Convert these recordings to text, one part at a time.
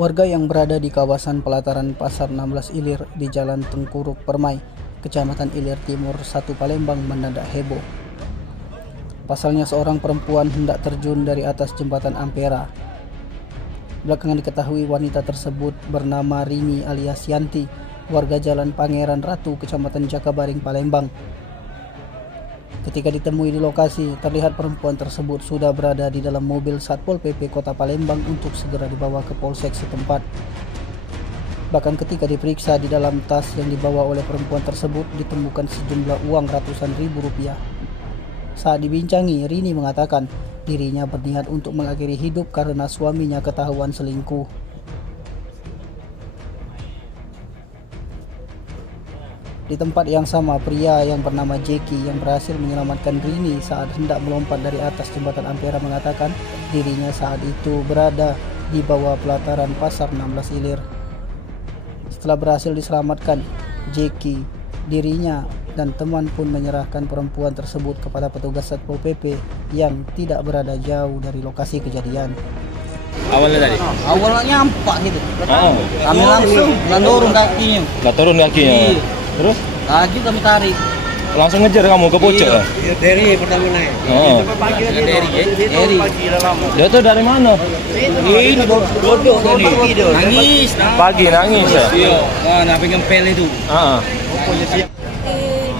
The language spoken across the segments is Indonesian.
Warga yang berada di kawasan pelataran Pasar 16 Ilir di Jalan Tengkuruk Permai, Kecamatan Ilir Timur 1 Palembang mendadak heboh. Pasalnya seorang perempuan hendak terjun dari atas jembatan Ampera. Belakangan diketahui wanita tersebut bernama Rini alias Yanti, warga Jalan Pangeran Ratu, Kecamatan Jakabaring, Palembang. Ketika ditemui di lokasi, terlihat perempuan tersebut sudah berada di dalam mobil Satpol PP Kota Palembang untuk segera dibawa ke polsek setempat. Bahkan ketika diperiksa, di dalam tas yang dibawa oleh perempuan tersebut ditemukan sejumlah uang ratusan ribu rupiah. Saat dibincangi, Rini mengatakan dirinya berniat untuk mengakhiri hidup karena suaminya ketahuan selingkuh. Di tempat yang sama, pria yang bernama Jeki yang berhasil menyelamatkan Rini saat hendak melompat dari atas jembatan Ampera mengatakan dirinya saat itu berada di bawah pelataran Pasar 16 Ilir. Setelah berhasil diselamatkan, Jeki, dirinya dan teman pun menyerahkan perempuan tersebut kepada petugas Satpol PP yang tidak berada jauh dari lokasi kejadian. Awalnya tadi? Awalnya nyampak gitu. Oh. Kami langsung turun kakinya. Nggak turun kakinya? Iya. Terus? Lagi kami tarik. Langsung ngejar kamu ke pucuk? Iya, dari pertama naik. Oh. Dari. Dia tuh dari mana? Ini bodoh tadi. Nangis. Pagi nangis ya? Iya. Nah, pengen itu.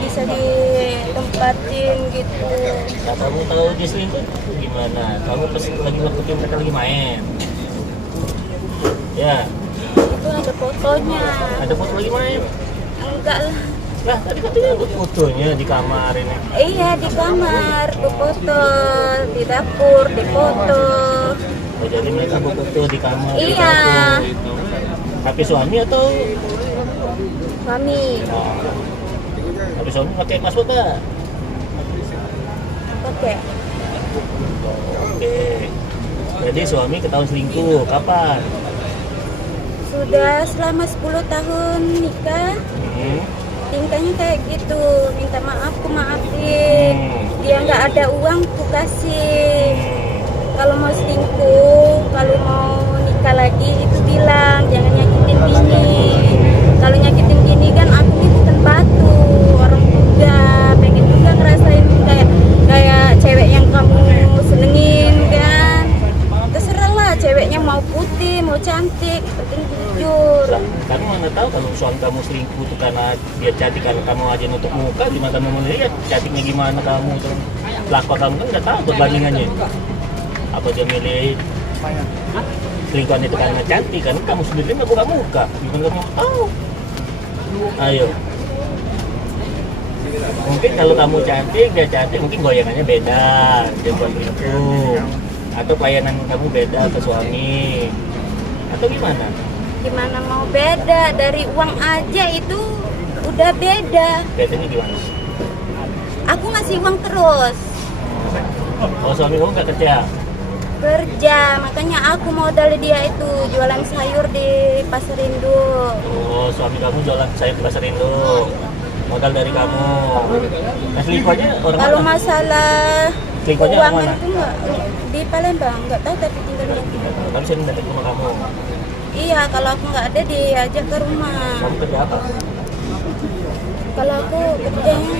Bisa ditempatin gitu. Nah, kamu tahu dia selingkuh gimana? Kamu pasti lagi waktu mereka lagi main. Ya. Itu ada fotonya. Ada foto lagi main? Enggak lah. Lah, tadi katanya ada fotonya di kamar ini. Iya, di kamar, foto, di dapur, di foto. Oh, jadi mereka foto di kamar. Iya. Di dapur. HP suami atau? Suami. Nah, HP suami pakai password nggak? Oke. Oke. Jadi suami ketahuan selingkuh. Kapan? Sudah selama 10 tahun nikah. Tingkahnya kayak gitu, minta maaf, ku maafin. Dia nggak ada uang, ku kasih. Kalau mau selingkuh, kalau mau nikah lagi itu bilang jangan nyakitin gini. Kalau nyakitin gini kan aku ini bukan batu, orang muda, pengen juga ngerasain kayak cewek yang kamu senengin kan. Terserah lah, ceweknya mau putih, mau cantik, penting jujur. Kamu mana tahu kalau suami kamu selingkuh itu karena dia cantik, karena kamu aja nutup muka, gimana kamu melihat cantiknya gimana kamu tuh. Pelakor kamu kan udah tahu perbandingannya. Apa dia milih selingkuhan itu karena cantik, kan kamu sendiri nggak buka muka, gimana kamu tahu? Ayo. Mungkin kalau kamu cantik, dia cantik, mungkin goyangannya beda, dia buat selingkuh. Atau pelayanan kamu beda ke suami. Atau gimana? Gimana mau beda, dari uang aja itu udah beda. Bedanya gimana? Aku ngasih uang terus. Oh, suami kamu nggak kerja? Kerja, makanya aku modal dia itu jualan sayur di Pasar Induk. Oh, suami kamu jualan sayur di Pasar Induk. Modal dari kamu. Nah, selingkuhannya orang Kalau mana? masalah Selingkuhannya orang keuangan mana? itu nggak di Palembang, nggak tahu tapi tinggalnya di. Kamu sering datang ke rumah kamu. Iya, kalau aku nggak ada diajak ke rumah. Kamu kerja apa? Kalau aku kerjanya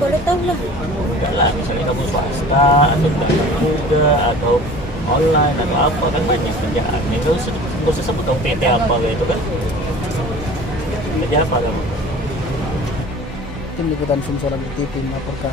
boleh tahu lah. Enggak lah, misalnya kamu swasta atau bank juga atau online atau apa, kan banyak kerjaan. Itu nggak usah sebut dong PT apa gitu kan. Kerja apa kamu? Tim Liputan Sumsel TV melaporkan.